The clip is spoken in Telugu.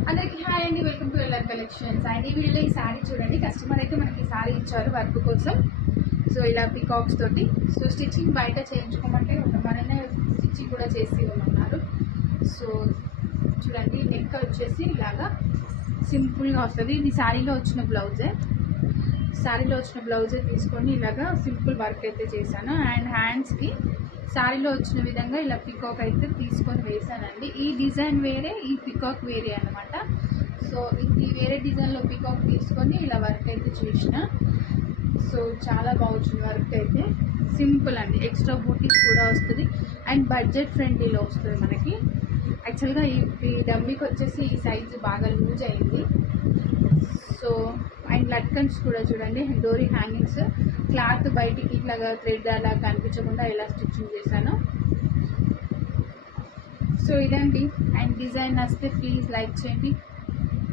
అందరికీ హాయ్ అండి, welcome to LR collections. And ఈ వీడియోలో ఈ సారీ చూడండి. కస్టమర్ అయితే మనకి సారీ ఇచ్చారు వర్క్ కోసం. సో ఇలా పికాక్స్ తోటి. సో స్టిచ్చింగ్ బయట చేయించుకోమంటే మననే స్టిచ్చింగ్ కూడా చేసి ఇవ్వమన్నారు. సో చూడండి, నెక్ వచ్చేసి ఇలాగా సింపుల్గా వస్తుంది. ఇది శారీలో వచ్చిన బ్లౌజే తీసుకొని ఇలాగా సింపుల్ వర్క్ అయితే చేశాను. అండ్ హ్యాండ్స్కి శారీలో వచ్చిన విధంగా ఇలా పికాక్ అయితే తీసుకొని వేసానండి. ఈ డిజైన్ వేరే, ఈ పికాక్ వేరే అనమాట. సో ఇది వేరే డిజైన్లో పికాక్ తీసుకొని ఇలా వర్క్ అయితే చేసిన. సో చాలా బాగుంటుంది వర్క్ అయితే. సింపుల్ అండి, ఎక్స్ట్రా బూటీస్ కూడా వస్తుంది అండ్ బడ్జెట్ ఫ్రెండ్లీలో వస్తుంది మనకి. యాక్చువల్గా ఈ డమ్మీకి వచ్చేసి ఈ సైజు బాగా లూజ్ అయింది. సో అండ్ లట్కన్స్ కూడా చూడండి, డోరీ హ్యాంగింగ్స్, క్లాత్ బయటికి ఇట్లాగా థ్రెడ్ అలా కనిపించకుండా ఇలా స్టిచ్చింగ్ చేశాను. సో ఇదండి. అండ్ డిజైన్ నచ్చితే ప్లీజ్ లైక్ చేయండి.